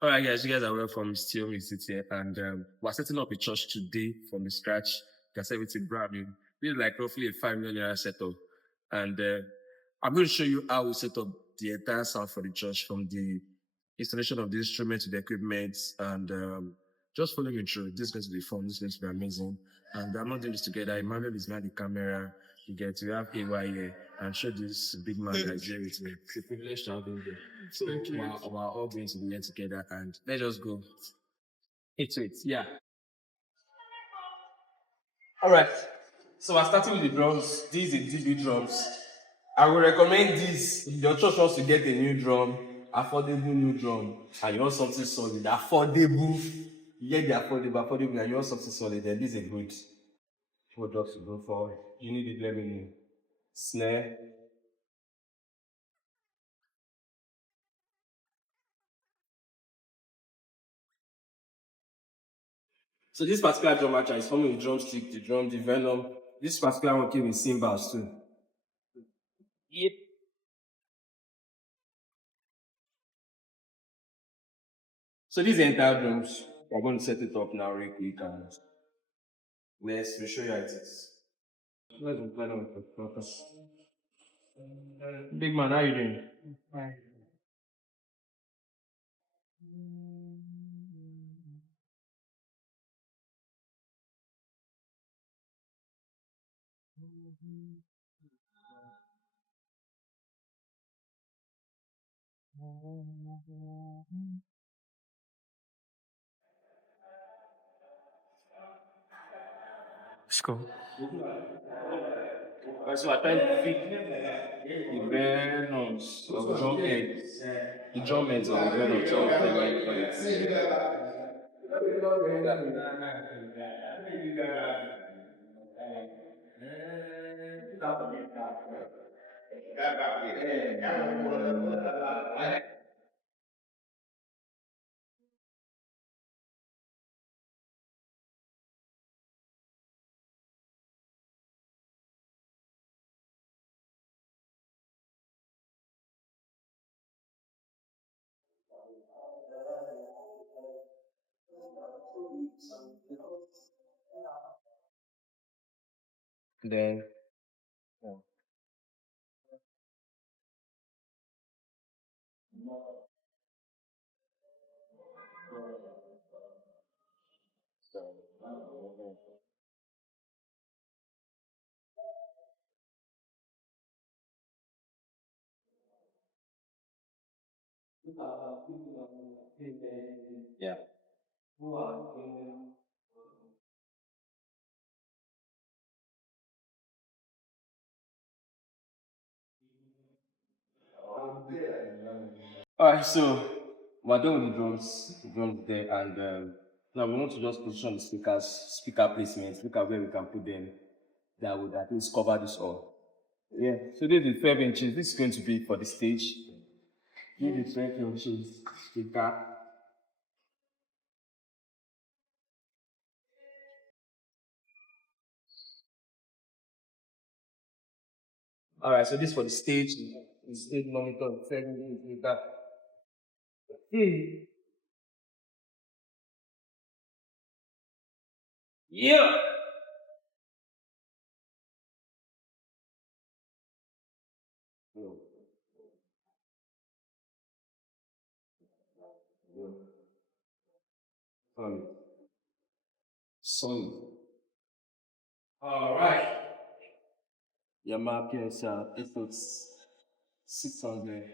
All right, guys, you guys are welcome. Still me sit here, and we're setting up a church today from the scratch. That's everything brand new. This is like roughly a 5 million setup, and I'm going to show you how we set up the entire sound for the church, from the installation of the instruments to the equipment, and just follow me through. This is going to be fun. This is going to be amazing, and I'm not doing this together. Emmanuel is behind the camera. You get to have AY here and show this big man that is here with me. It's a privilege to have him here. So we're all going to be here together, and let's just go into it. Yeah. All right. So we're starting with the drums. These are DB drums. I will recommend this if your church wants to get a new drum, affordable new drum, and you want something solid, affordable. You get the affordable, and you want something solid, then this is a good product to go for. You need it, let me know. Snare. So this particular drum actually is coming with drumstick, the drum, the venom. This particular one came with cymbals too. Yep. So these are entire drums. We're going to set it up now real quick, and we'll show you how it is. Let's be planning with the purpose. Big man, how you doing? Let's go. So I trying to pick the venom of drum head, the drum heads of the venom to then yeah. Alright, so we're done with the drums there, and now we want to just position the speaker placement, look at where we can put them that would at least cover this all. Yeah, so this is 12 inches. This is going to be for the stage. This is 12 inches speaker. Alright, so this for the stage, the stage monitor, 12 inches speaker. Yeah. Solid. Solid. Alright. Yamaha PSR, it's 600.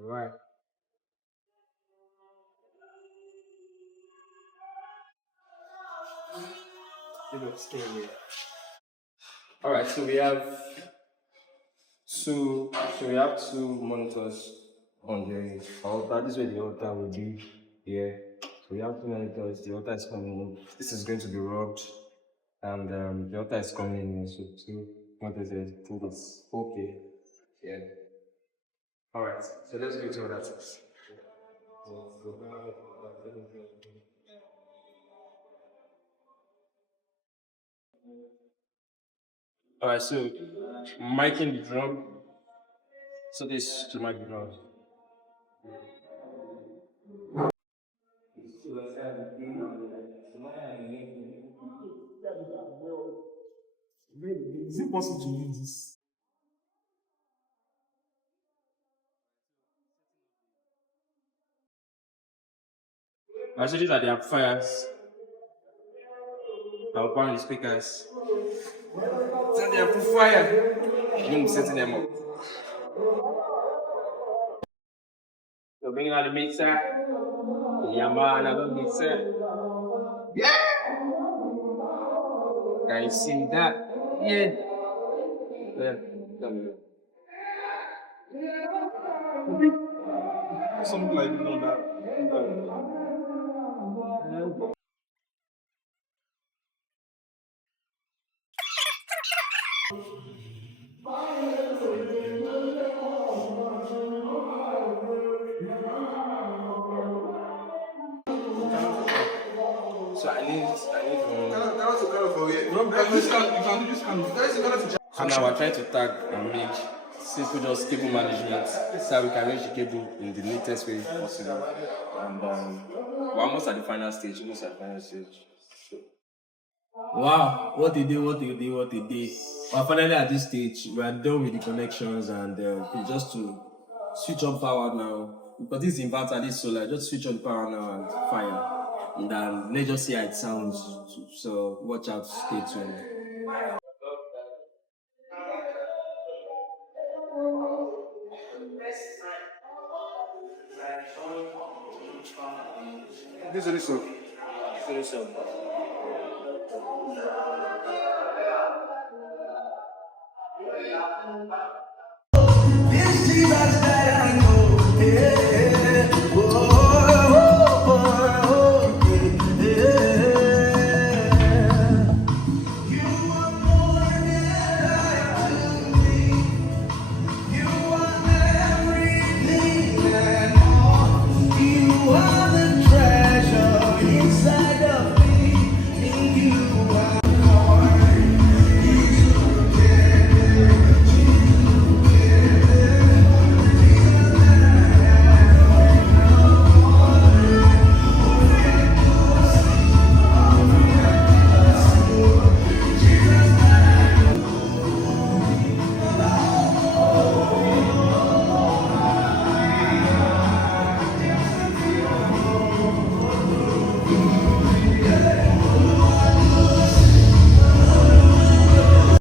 Right. It looks scary. All right, so we have two monitors on the altar. This way the altar will be here. So we have two monitors. The altar is coming in. This is going to be rubbed, and the altar is coming in. So two monitors. I think it's okay. Yeah. All right. So let's go to other things. All right. So miking the drum. So this to mic the drum. Is it possible to use this? All right. So these are the amplifiers. I'll burn the speakers. So the amplifier. I'm going to be setting them up. So bringing out the mixer. The Yamaha another mixer. Can you see that? Yeah. Yeah. Something like that. So so now we're trying to tag and make simple just cable management so we can arrange the cable in the neatest way possible. And we're almost at the final stage, almost at the final stage. Wow, what a day, what a day, what a day. We're finally at this stage. We are done with the connections and it's just to switch on power now. Because this inverter, this solar, just switch on power now and fire. And let's just see how it sounds. So watch out, stay tuned. This is so.